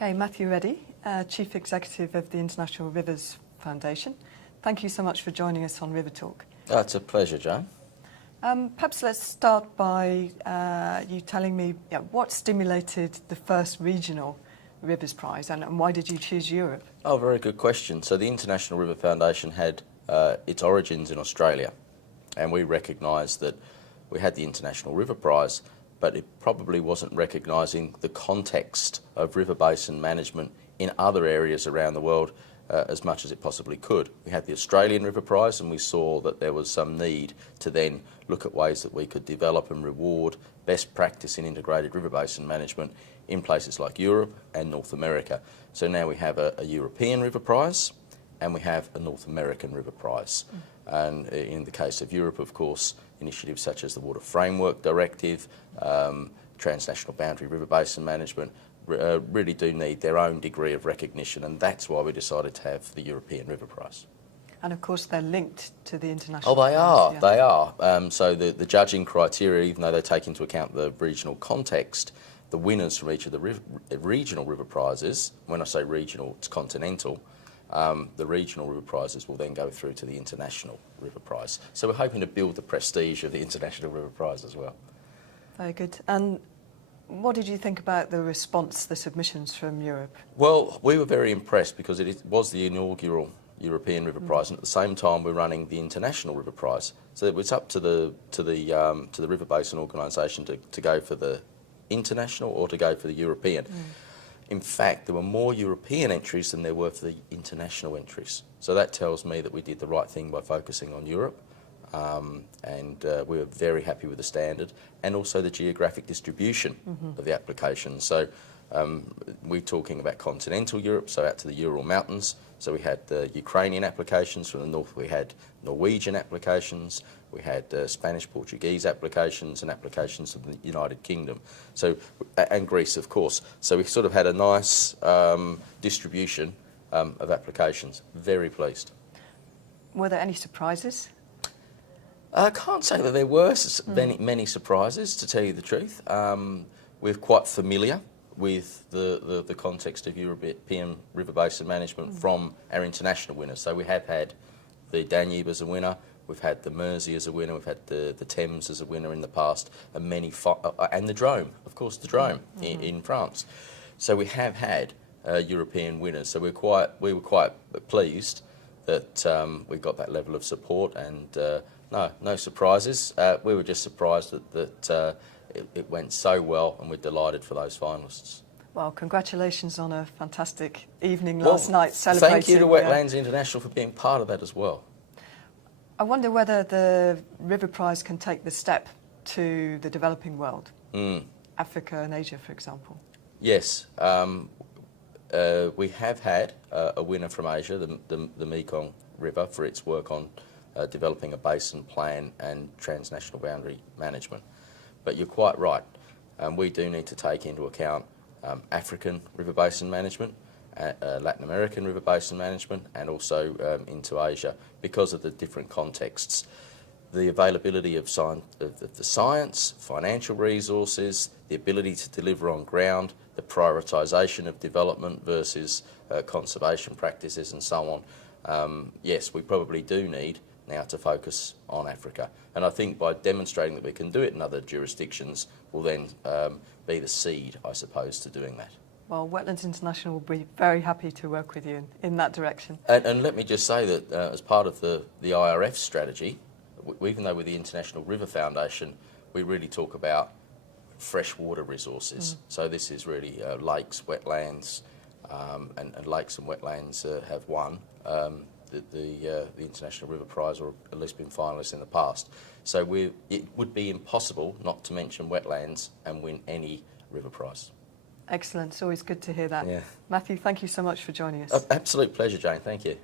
Okay, Matthew Reddy, Chief Executive of the International RiverFoundation. Thank you so much for joining us on River Talk. Oh, it's a pleasure, Jane. Perhaps let's start by you telling me what stimulated the first regional Rivers Prize and why did you choose Europe? Oh, very good question. So the International River Foundation had its origins in Australia, and we recognised that we had the International River Prize, but it probably wasn't recognising the context of river basin management in other areas around the world as much as it possibly could. We had the Australian River Prize, and we saw that there was some need to then look at ways that we could develop and reward best practice in integrated river basin management in places like Europe and North America. So now we have a European River Prize and we have a North American River Prize. And in the case of Europe, of course, initiatives such as the Water Framework Directive, transnational boundary river basin management, really do need their own degree of recognition, and that's why we decided to have the European River Prize. And of course they're linked to the international. Oh, they are, yeah. they are. So the judging criteria, even though they take into account the regional context, the winners from each of the regional river prizes, when I say regional, it's continental, the regional river prizes will then go through to the International River Prize. So we're hoping to build the prestige of the International River Prize as well. Very good. And what did you think about the response, the submissions from Europe? Well, we were very impressed because it was the inaugural European River Prize, and at the same time we're running the International River Prize. So it was up to the River Basin Organisation to go for the international or to go for the European. In fact, there were more European entries than there were for the international entries. So that tells me that we did the right thing by focusing on Europe, and we were very happy with the standard and also the geographic distribution of the applications. So we're talking about continental Europe, so out to the Ural Mountains. So we had the Ukrainian applications from the north, we had Norwegian applications, we had Spanish, Portuguese applications and applications from the United Kingdom, so, and Greece, of course. So we sort of had a nice distribution of applications. Very pleased. Were there any surprises? I can't say that there were many surprises, to tell you the truth. We're quite familiar with the context of European river basin management from our international winners. So we have had the Danube as a winner, we've had the Mersey as a winner, we've had the Thames as a winner in the past, and and the Drôme, of course, the Drôme in France. So we have had European winners. So we were quite pleased that we got that level of support, and no surprises. We were just surprised that it went so well, and we're delighted for those finalists. Well, congratulations on a fantastic evening last night celebrating. Thank you to Wetlands International for being part of that as well. I wonder whether the River Prize can take the step to the developing world, Africa and Asia, for example. Yes, we have had a winner from Asia, the Mekong River, for its work on developing a basin plan and transnational boundary management. But you're quite right, we do need to take into account African river basin management, Latin American river basin management, and also into Asia, because of the different contexts. The availability of the science, financial resources, the ability to deliver on ground, the prioritisation of development versus conservation practices and so on. Yes, we probably do need now to focus on Africa. And I think by demonstrating that we can do it in other jurisdictions will then be the seed, I suppose, to doing that. Well, Wetlands International will be very happy to work with you in that direction. And let me just say that as part of the IRF strategy, even though we're the International River Foundation, we really talk about freshwater resources. So this is really lakes, wetlands, and lakes and wetlands have won the International River Prize, or at least been finalists in the past. So it would be impossible not to mention wetlands and win any river prize. Excellent. It's always good to hear that. Yeah. Matthew, thank you so much for joining us. Absolute pleasure, Jane. Thank you.